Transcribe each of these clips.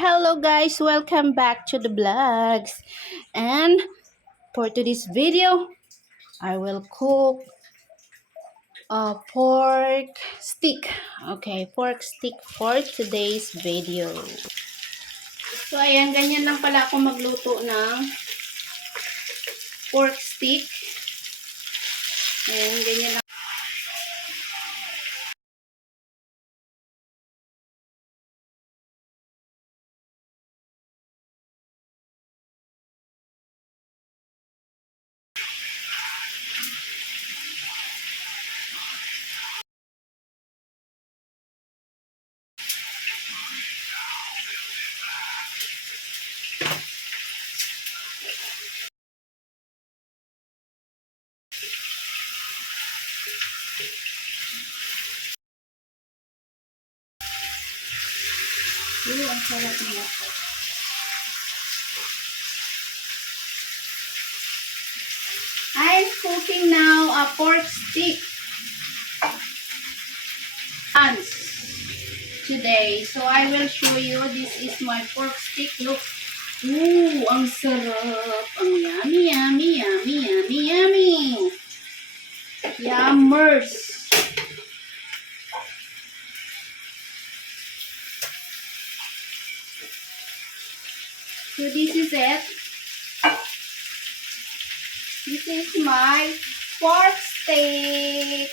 Hello guys, welcome back to the vlogs. And for today's video, I will cook a pork stick. Okay, pork stick for today's video. So ayan, ganyan lang pala ako magluto ng pork stick. Ayan, ganyan lang. Ang sarap niya. I'm cooking now a pork stick today. So I will show you. This is my pork stick. Look. Ooh, ang sarap. Ang yummy, yummy, yummy, yummy, yummy. Yummers. So this is it. This is my pork steak.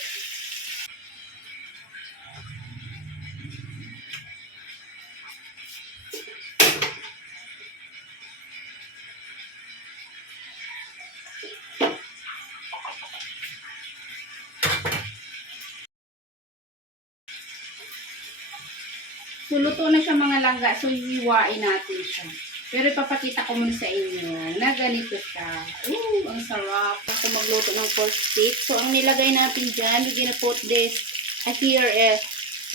So luto na siya mga langga. So iiwain natin siya. Pero ipapakita ko muna sa inyo na ganito siya. Ooh, ang sarap. Ako magluto ng pork steak. So ang nilagay natin dyan, we're gonna put this here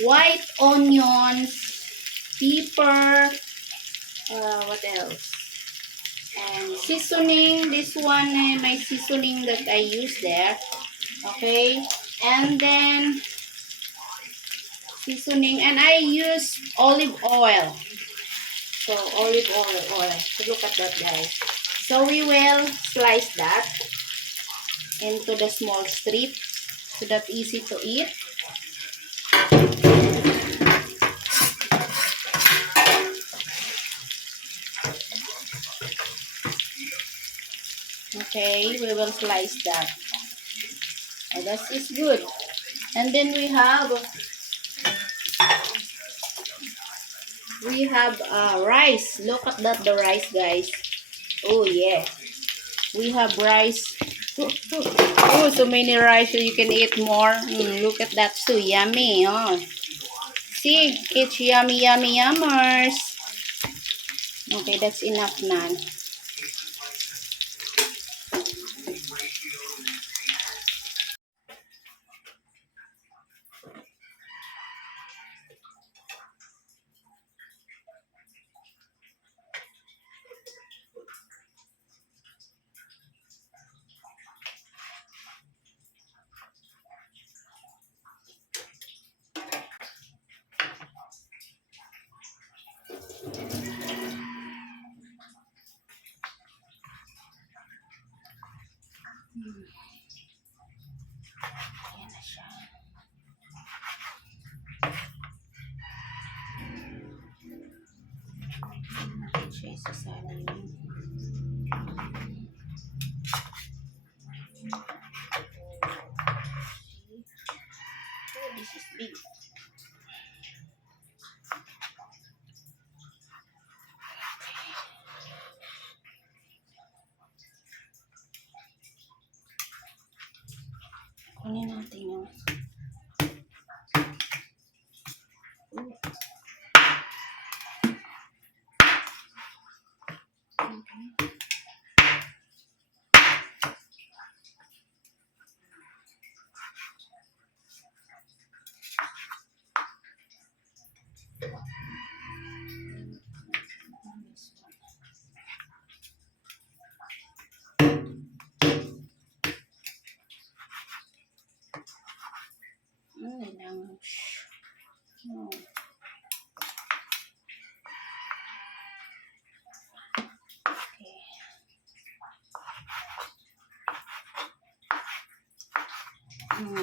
white onions, pepper, what else? And seasoning. This one, my seasoning that I use there. Okay. And then seasoning. And I use olive oil. So, olive oil. So, look at that, guys. So, we will slice that into the small strip so that easy to eat. Okay, we will slice that. Oh, that is good. And then we have rice. Look at that, the rice, guys. Oh yeah, we have rice. Oh, so many rice, so you can eat more. Look at that, so yummy. Oh, see, it's yummy, yummy, yummers. Okay, that's enough now. Ayan na siya. Siya isasala yun. Oh, this is big. Kunin natin yung Okay,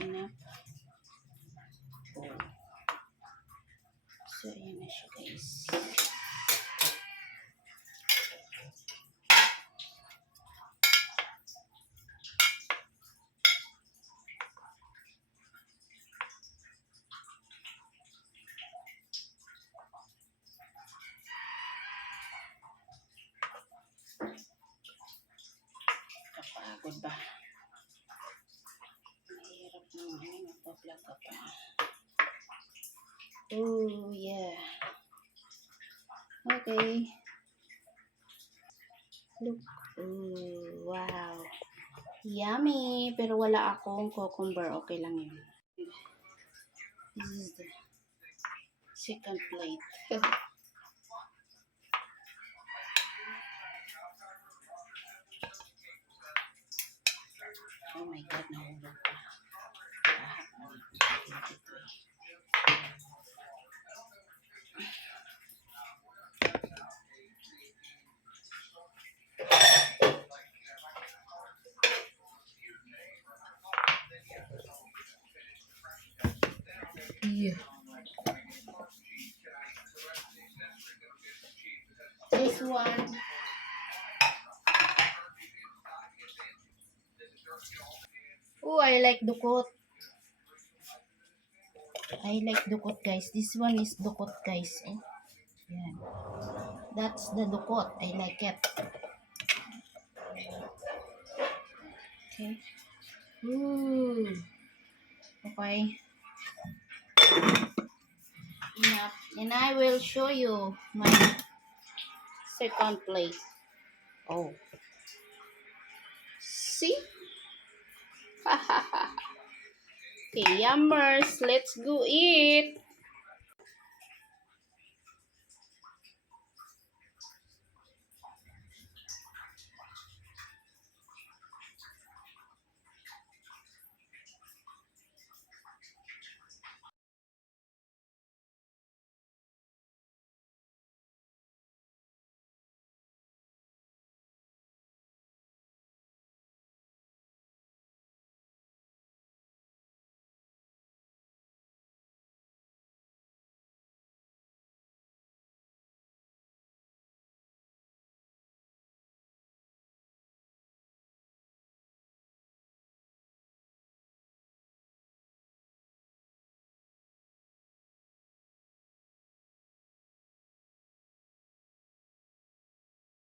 enough. Oh. So, ayan na siya, guys. Kapagod ba? Mahirap naman magpa-vlog ka pa. Oh, yeah. Okay. Look. Oh, wow. Yummy. Pero wala akong cucumber. Okay lang yun. This is the second plate. Oh my God, nahulog pa. Yeah. This one. Oh, I like dukot. I like dukot, guys. This one is dukot, guys. Oh, yeah. That's the dukot. I like it. Okay. Ooh. Okay. Enough. And I will show you my second plate. Oh. See? Okay, yummers. Let's go eat.